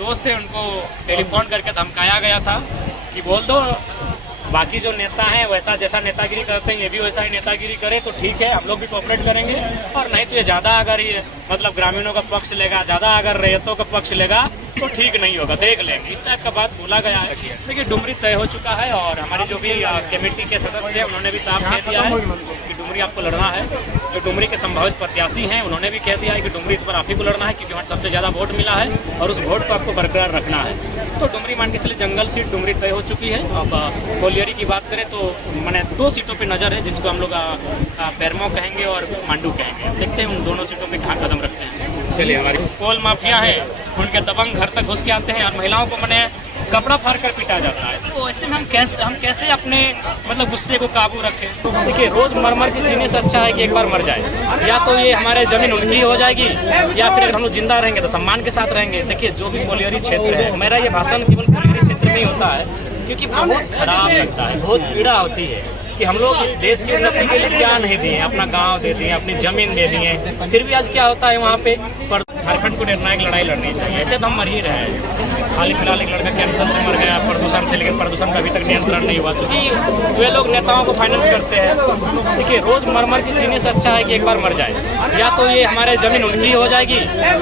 दोस्त थे उनको टेलीफोन करके धमकाया गया था कि बोल दो बाकी जो नेता हैं वैसा जैसा नेतागिरी करते हैं ये भी वैसा ही नेतागिरी करे तो ठीक है, हम लोग भी कोऑपरेट करेंगे। और नहीं तो ये ज़्यादा अगर ये मतलब ग्रामीणों का पक्ष लेगा, ज़्यादा अगर रैयतों का पक्ष लेगा तो ठीक नहीं होगा, देख लेंगे, इस टाइप का बात बोला गया है। देखिए डुमरी तय हो चुका है और हमारी जो भी कमेटी के सदस्य हैं उन्होंने भी साफ कह दिया है कि डुमरी आपको लड़ना है। जो डुमरी के संभावित प्रत्याशी हैं उन्होंने भी कह दिया है कि डुमरी इस पर आप ही को लड़ना है क्योंकि वहाँ सबसे ज़्यादा वोट मिला है और उस वोट को आपको बरकरार रखना है। तो डुमरी मान के चले जंगल सीट डुमरी तय हो चुकी है। अब कोलियरी की बात करें तो मैंने 2 सीटों पे नज़र है जिसको हम लोग पैरमो कहेंगे और मांडू कहेंगे। देखते हैं उन दोनों सीटों पे कहाँ कदम रखते हैं। चलिए हमारी कोल माफिया है उनके दबंग घर तक घुस के आते हैं और महिलाओं को मैंने कपड़ा फाड़ कर पीटा जाता है। तो ऐसे में हम कैसे अपने मतलब गुस्से को काबू रखें। देखिए रोज मर मर के जीने से अच्छा है कि एक बार मर जाए। या तो ये हमारे जमीन उनकी हो जाएगी या फिर अगर हम लोग जिंदा रहेंगे तो सम्मान के साथ रहेंगे। देखिए जो भी कोलियरी क्षेत्र है, मेरा ये भाषण केवल कोलियरी क्षेत्र में ही होता है क्योंकि बहुत खराब लगता है, बहुत पीड़ा होती है कि हम लोग इस देश की उन्नति के लिए क्या नहीं दिए, अपना गांव दे दिए, अपनी जमीन दे दिए, फिर भी आज क्या होता है वहाँ पे झारखंड को निर्णायक लड़ाई लड़नी चाहिए। ऐसे तो हम मर ही रहे हैं। हाल ही फिलहाल एक लड़का कैंसर से मर गया प्रदूषण से, लेकिन प्रदूषण का अभी तक नियंत्रण नहीं हुआ क्योंकि वे लोग नेताओं को फाइनेंस करते हैं। देखिए रोज मर मर के जीने से अच्छा है कि एक बार मर जाए। या तो ये हमारे जमीन उनकी हो जाएगी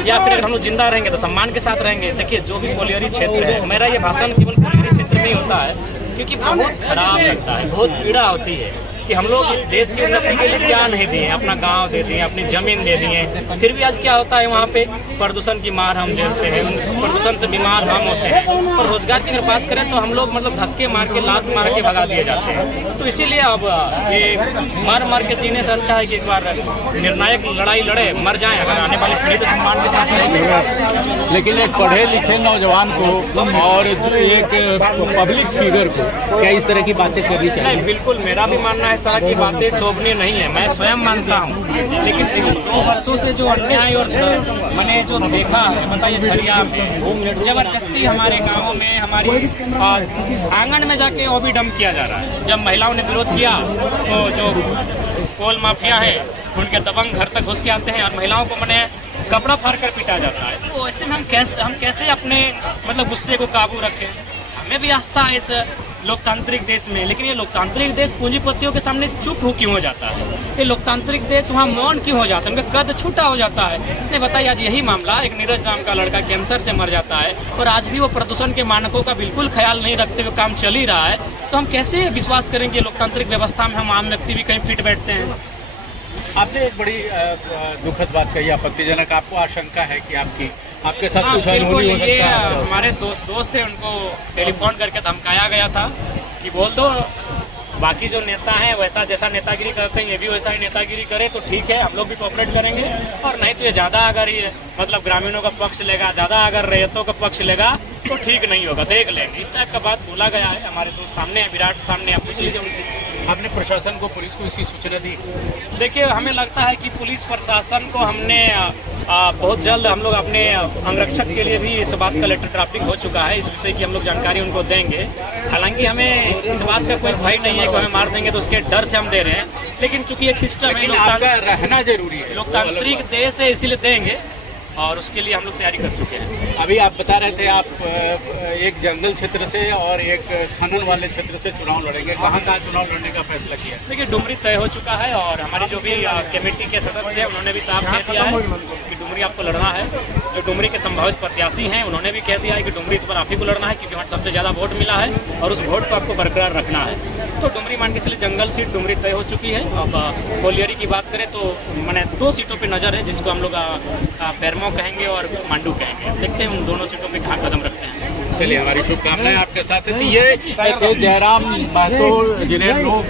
या फिर अगर हम लोग जिंदा रहेंगे तो सम्मान के साथ रहेंगे। देखिए जो भी कोलियरी क्षेत्र है, मेरा ये भाषण केवल कोलियरी क्षेत्र में ही होता है क्योंकि बहुत खराब लगता है, बहुत पीड़ा होती है कि हम लोग इस देश की उन्नति के लिए क्या नहीं दिए, अपना गांव दे दिए, अपनी जमीन दे दिए, फिर भी आज क्या होता है वहाँ पे प्रदूषण की मार हम झेलते हैं, प्रदूषण से बीमार हम होते हैं। और रोजगार की अगर बात करें तो हम लोग मतलब धक्के मार के लात मार के भगा दिए जाते हैं। तो इसीलिए अब ये मार के जीने से अच्छा है कि एक बार निर्णायक लड़ाई लड़े, मर जाए, अगर आने वाली पीढ़ी तो सम्मान के साथ रहेंगे। लेकिन एक पढ़े लिखे नौजवान को और एक पब्लिक फिगर को क्या इस तरह की बातें करनी चाहिए? नहीं, बिल्कुल मेरा भी मानना है इस तरह की बातें शोभनीय नहीं है, मैं स्वयं मानता हूँ। लेकिन 2 वर्षों से जो अन्याय और मैंने जो देखा बताइए झरिया में जबरदस्ती हमारे गाँव में हमारी आंगन में जाके वो भी डंप किया जा रहा है। जब महिलाओं ने विरोध किया तो जो कोल माफिया है उनके दबंग घर तक घुस के आते हैं और महिलाओं को मैंने कपड़ा फाड़ कर पीटा जाता है। तो ऐसे में हम कैसे अपने मतलब गुस्से को काबू रखें। हमें भी आस्था है इस लोकतांत्रिक देश में, लेकिन ये लोकतांत्रिक देश पूंजीपतियों के सामने चुप हो क्यों हो जाता है? ये लोकतांत्रिक देश वहाँ मौन क्यों हो जाता है, उनका कद छूटा हो जाता है? नहीं बताइए, आज यही मामला एक नीरज नाम का लड़का कैंसर से मर जाता है और आज भी वो प्रदूषण के मानकों का बिल्कुल ख्याल नहीं रखते हुए काम चल ही रहा है। तो हम कैसे विश्वास करेंगे लोकतांत्रिक व्यवस्था में हम आम व्यक्ति भी कहीं फिट बैठते हैं? आपने एक बड़ी दुखद बात कही, आपत्तिजनक, आपको आशंका है कि आपके साथ कुछ अनहोनी हो सकता है? हमारे दोस्त थे उनको टेलीफोन करके धमकाया गया था कि बोल दो बाकी जो नेता हैं वैसा जैसा नेतागिरी करते हैं ये भी वैसा ही नेतागिरी करे तो ठीक है, हम लोग भी कोऑपरेट करेंगे। और नहीं तो ये ज़्यादा अगर ये मतलब ग्रामीणों का पक्ष लेगा, ज़्यादा अगर रैयतों का पक्ष लेगा तो ठीक नहीं होगा, देख लेंगे, इस टाइप का बात बोला गया है। हमारे दोस्त सामने है, विराट सामने, आप पूछ लीजिए उनसे। आपने प्रशासन को, पुलिस को इसकी सूचना दी? देखिए हमें लगता है कि पुलिस प्रशासन को हमने बहुत जल्द हम लोग अपने अंगरक्षक के लिए भी इस बात का लेटर ड्राफ्टिंग हो चुका है, इस विषय की हम लोग जानकारी उनको देंगे। हालांकि हमें इस बात का कोई भय नहीं है कि हमें मार देंगे, तो उसके डर से हम दे रहे हैं। लेकिन चूंकि एक सिस्टम है, रहना जरूरी है, लोकतांत्रिक देश है, इसीलिए देंगे और उसके लिए हम लोग तैयारी कर चुके हैं। अभी आप बता रहे थे आप एक जंगल क्षेत्र से और एक खनन वाले क्षेत्र से चुनाव लड़ेंगे, कहाँ चुनाव लड़ने का फैसला किया? देखिए डुमरी तय हो चुका है और हमारी जो भी कमेटी के सदस्य हैं उन्होंने भी साफ कह दिया है कि डुमरी आपको लड़ना है। जो डुमरी के संभावित प्रत्याशी हैं उन्होंने भी कह दिया है कि डुमरी इस बार आप ही को लड़ना है क्योंकि वहाँ सबसे ज़्यादा वोट मिला है और उस वोट को आपको बरकरार रखना है। तो डुमरी मान के चले जंगल सीट डुमरी तय हो चुकी है। अब कोलियरी की बात करें तो मैंने 2 सीटों पे नज़र है जिसको हम लोग पैरमो कहेंगे और मांडू कहेंगे। देखते हैं उन दोनों सीटों पे कहाँ कदम रखते हैं। चलिए हमारी शुभकामनाएं आपके साथ है। ये जयराम महतो जिन्हें लोग